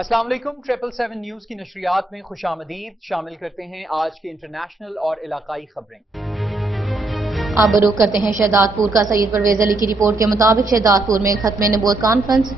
अस्सलाम वालेकुम। 777 न्यूज की नशरियात में खुशामदीद। शामिल करते हैं आज की इंटरनेशनल और इलाकाई खबरें। अब रुख करते हैं शहदादपुर का। सईद परवेज अली की रिपोर्ट के मुताबिक शहदादपुर में खत्म नबूवत कॉन्फ्रेंस,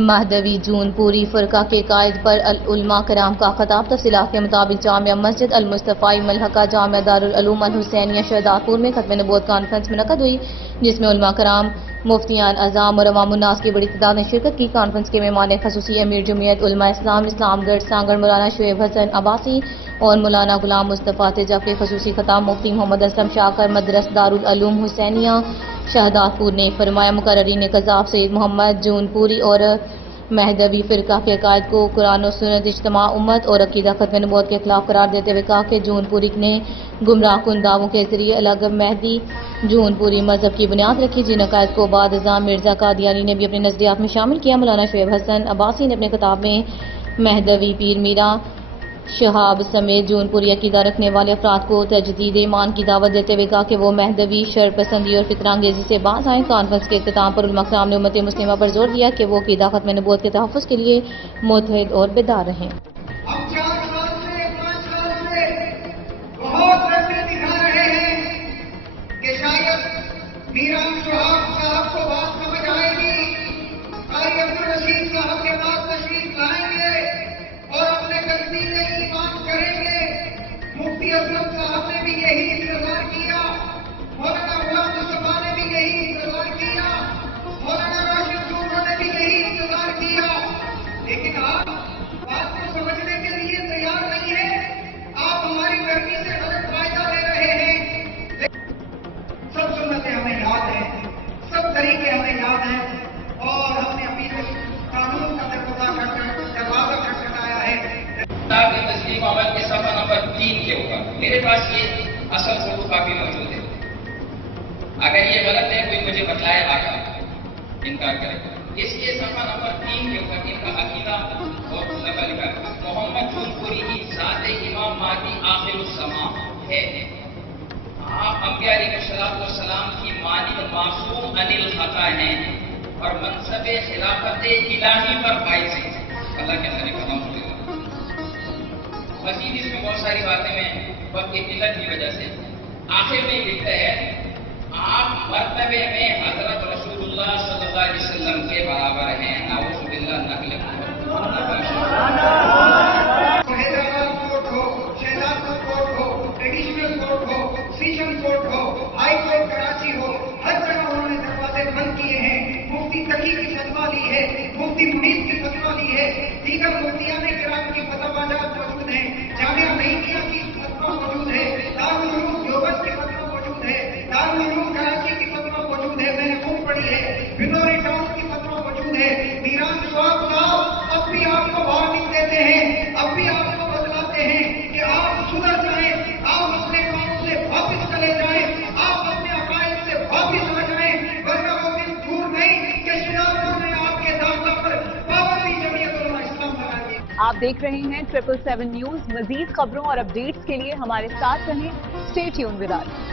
महदवी जूनपुरी फरका के कायद पर उलमा कराम का खिताब। तफसीलात के मुताबिक जामिया मस्जिद अल मुस्तफाई मलहका जामिया दारुल उलूम अल हुसैनिया शहदादपुर में खत्म नबूवत कॉन्फ्रेंस मुनक्कद हुई, जिसमें उलमा कराम, मुफ्तियान अज़ाम और अवामुन्नास की बड़ी तादाद ने शिरकत की। कॉन्फ्रेंस के मेहमान खसूसी अमीर जमीयत उलमा इस्लाम इस्लामगढ़ सांगड़ मौलाना शुएब हसन अब्बासी और मौलाना गुलाम मुस्तफ़ा तेजब के खसूसी खिताब मुफ्ती मोहम्मद असलम शाकर मदरस दारुल उलूम हुसैनिया शहदादपुर ने फरमाया। मुकर्रिरीन कज़ाब सईद मोहम्मद जूनपुरी और महदवी फिरका के कायद को कुरान और सुन्नत इज्तिमा उम्मत और अकीदा खत्म नबूवत के खिलाफ करार देते हुए कहा कि जूनपुरी ने गुमराह कुन दावों के जरिए अलग महदी जूनपुरी मजहब की बुनियाद रखी, जिन अकायद को बाद अज़ाम मिर्जा कादियानी ने भी अपने नज़रियात में शामिल किया। मौलाना शुएब हसन अब्बासी ने अपने खिताब में महदवी पीर मीरा शहाब समेत जूनपुरी अकीदा रखने वाले अफराद को तजदीद ईमान की दावत देते हुए कहा कि वो महदवी शरपसंदी और फितरांगेजी से बाज आए। कॉन्फ्रेंस के इख्तिताम पर उलमा कराम ने उम्मत मुस्लिमा पर जोर दिया कि वो अकीदा खत्म नबूवत के तहफ़्फ़ुज़ के लिए मुत्तहिद और बेदार रहें। मुफ्ती असलम साहब ने भी यही इंतजार किया, मौलाना गुलाम मुस्तफा ने भी यही इंतजार किया, मौलाना राशिद सूबा ने भी यही इंतजार किया, लेकिन आप बात को समझने के लिए तैयार नहीं है। आप हमारी गर्मी से गलत फायदा ले रहे हैं। सब सुन्नतें हमें याद हैं, सब तरीके हमें याद हैं और हमने अपनी कानून का दरवाजा खटखटाया है। तस्लीम अमल के सफा नंबर 3 के ऊपर मेरे पास ये असल फोटो कापी मौजूद है। अगर ये गलत है कोई मुझे बताए, आगा इनकार करेगा। इसके सफा नंबर 3 के ऊपर इनका अकीदा और लगा लिखा है, मोहम्मद जूनपुरी ही ज़ात इमाम महदी आखिरुज़्ज़मा है। आप अंबिया अलैहिस्सलाम की मानिब मासूम अनिल खता हैं और मनसब खिलाफत इलाही पर फाइज हैं। अल्लाह के अंदर कदम होगा। मजीद इसमें बहुत सारी बातें में वक्त की किल्लत की वजह से आखिर में लिखते हैं, आप मर्तबे में हजरत रसूलुल्लाह सल्लल्लाहु अलैहि वसल्लम के बराबर हैं। नाउज़ु बिल्लाह नकल हैदराबाद कोर्ट हो, शहजादपुर कोर्ट हो, ट्रेडिशनल कोर्ट हो, सेशन कोर्ट हो, हाई कोर्ट कराची हो, हर जगह उन्होंने दरवाजे बंद किए हैं। मुफ्ती तकी की फतवा ली है, मुफ्ती मुनीर की फतवा ली है, दीगर मुफ्तियाने किराम की फतवाजात मौजूद हैं, जामिया नईमिया की फतवा मौजूद है, दारुल उलूम देवबंद की फतवा मौजूद है, दारुल उलूम कराची की फतवा मौजूद है, मैंने खूब पढ़ी है, भिनोरी टाउन की फतवा मौजूद है। मीरान स्वाब साहब अब भी आपको वार्निंग देते हैं, अब भी आपको बतलाते हैं कि आप सुधर जाएं, आप अपने काम से वापिस चले जाएं, आप अपने अकायद से वापिस आ जाएं, वरना वो दिन दूर नहीं कि शहदादपुर में आपके दामन पर पाबंदी जमीयत उलमा इस्लाम लगाएगी। आप देख रहे हैं 777 न्यूज। मजीद खबरों और अपडेट्स के लिए हमारे साथ रहें। Stay tuned with us.